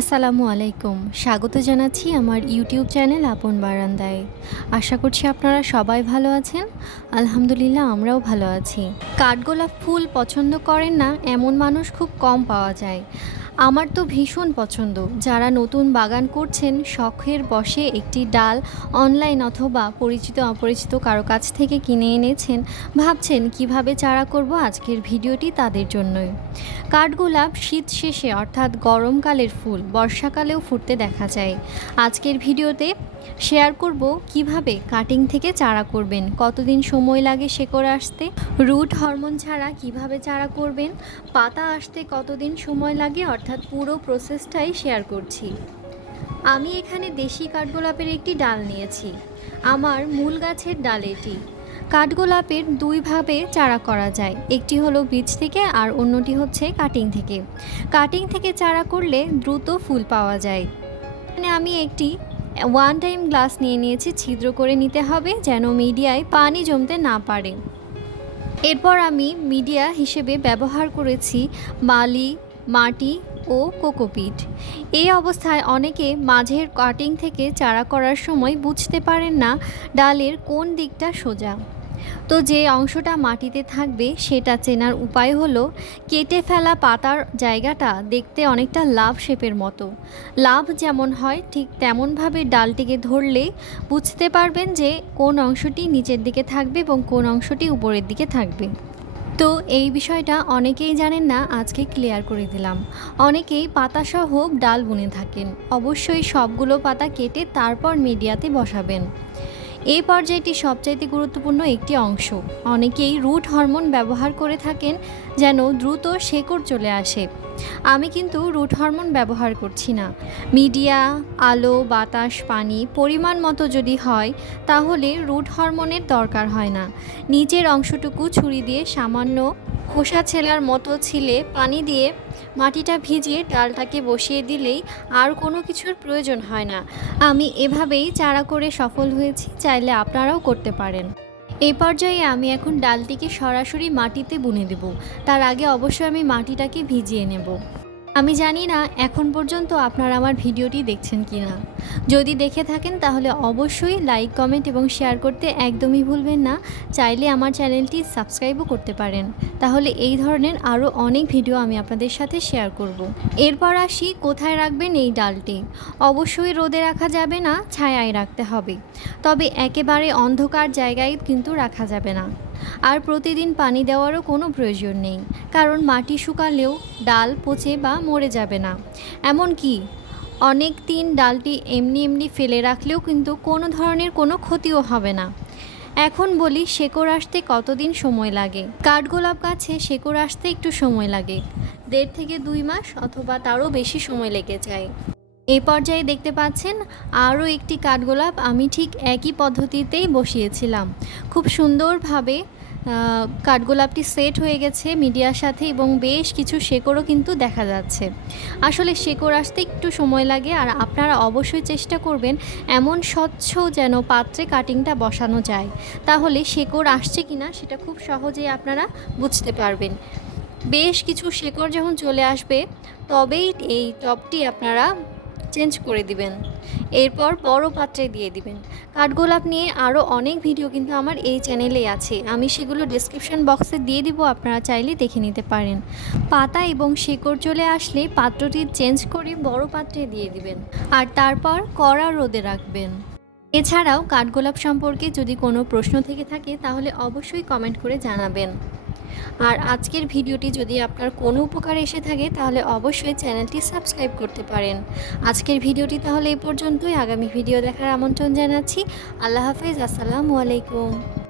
আসসালামু আলাইকুম। স্বাগত জানাচ্ছি আমার ইউটিউব চ্যানেল আপন বারান্দায়। আশা করছি আপনারা সবাই ভালো আছেন। আলহামদুলিল্লাহ, আমরাও ভালো আছি। কাঠগোলাপ ফুল পছন্দ করেন না, এমন মানুষ খুব কম পাওয়া যায়। আমার তো ভীষণ পছন্দ। যারা নতুন বাগান করছেন, শখের বসে একটি ডাল অনলাইন অথবা পরিচিত অপরিচিত কারও কাছ থেকে কিনে এনেছেন, ভাবছেন কীভাবে চারা করব আজকের ভিডিওটি তাদের জন্যই। কাঠগোলাপ শীত শেষে, অর্থাৎ গরমকালের ফুল, বর্ষাকালেও ফুটতে দেখা যায়। আজকের ভিডিওতে শেয়ার করব কীভাবে কাটিং থেকে চারা করবেন, কতদিন সময় লাগে শেকড় আসতে, রুট হরমোন ছাড়া কীভাবে চারা করবেন, পাতা আসতে কতদিন সময় লাগে, অর্থাৎ পুরো প্রসেসটাই শেয়ার করছি। আমি এখানে দেশি কাঠগোলাপের একটি ডাল নিয়েছি। আমার মূল গাছের ডাল এটি। কাঠগোলাপের দুইভাবে চারা করা যায়। একটি হলো বীজ থেকে আর অন্যটি হচ্ছে কাটিং থেকে। কাটিং থেকে চারা করলে দ্রুত ফুল পাওয়া যায়। এখানে আমি একটি ওয়ান টাইম গ্লাস নিয়ে নিয়েছি, ছিদ্র করে নিতে হবে যেন মিডিয়ায় পানি জমতে না পারে। এরপর আমি মিডিয়া হিসেবে ব্যবহার করেছি বালি, মাটি ও কোকোপিট। এই অবস্থায় অনেকে মাঝের কাটিং থেকে চারা করার সময় বুঝতে পারেন না ডালের কোন দিকটা সোজা। তো যে অংশটা মাটিতে থাকবে সেটা চেনার উপায় হলো কেটে ফেলা পাতার জায়গাটা দেখতে অনেকটা লাভ শেপের মতো। লাভ যেমন হয় ঠিক তেমনভাবে ডালটিকে ধরলে বুঝতে পারবেন যে কোন অংশটি নিচের দিকে থাকবে এবং কোন অংশটি উপরের দিকে থাকবে। তো এই বিষয়টা অনেকেই জানেন না, আজকে ক্লিয়ার করে দিলাম। অনেকেই পাতাসহ ডাল বুনে থাকেন। অবশ্যই সবগুলো পাতা কেটে তারপর মিডিয়াতে বসাবেন। এই পর্যায়টি সবচাইতে গুরুত্বপূর্ণ একটি অংশ। অনেকেই রুট হরমোন ব্যবহার করে থাকেন যেন দ্রুত শেকড় চলে আসে। আমি কিন্তু রুট হরমোন ব্যবহার করছি না। মিডিয়া, আলো, বাতাস, পানি, পরিমাণ মতো যদি হয়, তাহলে রুট হরমোনের দরকার হয় না। নিচের অংশটুকু ছুরি দিয়ে সামান্য খোসা ছেলার মতো ছিলে পানি দিয়ে মাটিটা ভিজিয়ে ডালটাকে বসিয়ে দিলেই আর কোনো কিছুর প্রয়োজন হয় না। আমি এভাবেই চারা করে সফল হয়েছি, চাইলে আপনারাও করতে পারেন। এই পর্যায়ে আমি এখন ডালটিকে সরাসরি মাটিতে বুনে দেব। তার আগে অবশ্যই আমি মাটিটাকে ভিজিয়ে নেব। আমি জানি না এখন পর্যন্ত আপনারা আমার ভিডিওটি দেখছেন কি না যদি দেখে থাকেন তাহলে অবশ্যই লাইক, কমেন্ট এবং শেয়ার করতে একদমই ভুলবেন না। চাইলে আমার চ্যানেলটি সাবস্ক্রাইবও করতে পারেন। তাহলে এই ধরনের আরও অনেক ভিডিও আমি আপনাদের সাথে শেয়ার করব। এরপর আসি কোথায় রাখবেন এই ডালটি? অবশ্যই রোদে রাখা যাবে না, ছায়ায় রাখতে হবে। তবে একেবারে অন্ধকার জায়গায় কিন্তু রাখা যাবে না। আর প্রতিদিন পানি দেওয়ারও কোনো প্রয়োজন নেই, কারণ মাটি শুকালেও ডাল পচে বা মরে যাবে না। এমন কি অনেক দিন ডালটি এমনি এমনি ফেলে রাখলেও কিন্তু কোনো ধরনের কোনো ক্ষতিও হবে না। এখন বলি শেকড় আসতে কতদিন সময় লাগে? কাঠগোলাপ গাছে শেকড় আসতে একটু সময় লাগে। দেড় থেকে দুই মাস অথবা তারও বেশি সময় লেগে যায়। এই পর্যায়ে দেখতে পাচ্ছেন আরও একটি কাঠগোলাপ আমি ঠিক একই পদ্ধতিতেই বসিয়েছিলাম। খুব সুন্দরভাবে কাঠগোলাপটি সেট হয়ে গেছে মিডিয়ার সাথে এবং বেশ কিছু শেকড়ও কিন্তু দেখা যাচ্ছে। আসলে শেকড় আসতে একটু সময় লাগে আর আপনারা অবশ্যই চেষ্টা করবেন এমন স্বচ্ছ যেন পাত্রে কাটিংটা বসানো যায়। তাহলে শেকড় আসছে কিনা সেটা খুব সহজেই আপনারা বুঝতে পারবেন। বেশ কিছু শেকড় যখন চলে আসবে, তবেই এই টপটি আপনারা চেঞ্জ করে দিবেন। এরপর বড় পাত্রে দিয়ে দিবেন। কাঠগোলাপ নিয়ে আরও অনেক ভিডিও কিন্তু আমার এই চ্যানেলে আছে। আমি সেগুলো ডিসক্রিপশন বক্সে দিয়ে দিব, আপনারা চাইলে দেখে নিতে পারেন। পাতা এবং শেকড় চলে আসলে পাত্রটি চেঞ্জ করে বড় পাত্রে দিয়ে দিবেন। আর তারপর কড়া রোদে রাখবেন। এছাড়াও কাঠগোলাপ সম্পর্কে যদি কোনো প্রশ্ন থেকে থাকে, তাহলে অবশ্যই কমেন্ট করে জানাবেন। আর আজকের ভিডিওটি যদি আপনার কোনো উপকার এসে থাকে, তাহলে অবশ্যই চ্যানেলটি সাবস্ক্রাইব করতে পারেন। আজকের ভিডিওটি তাহলে এই পর্যন্তই। আগামী ভিডিও দেখার আমন্ত্রণ জানাচ্ছি। আল্লাহ হাফেজ। আসসালামু আলাইকুম।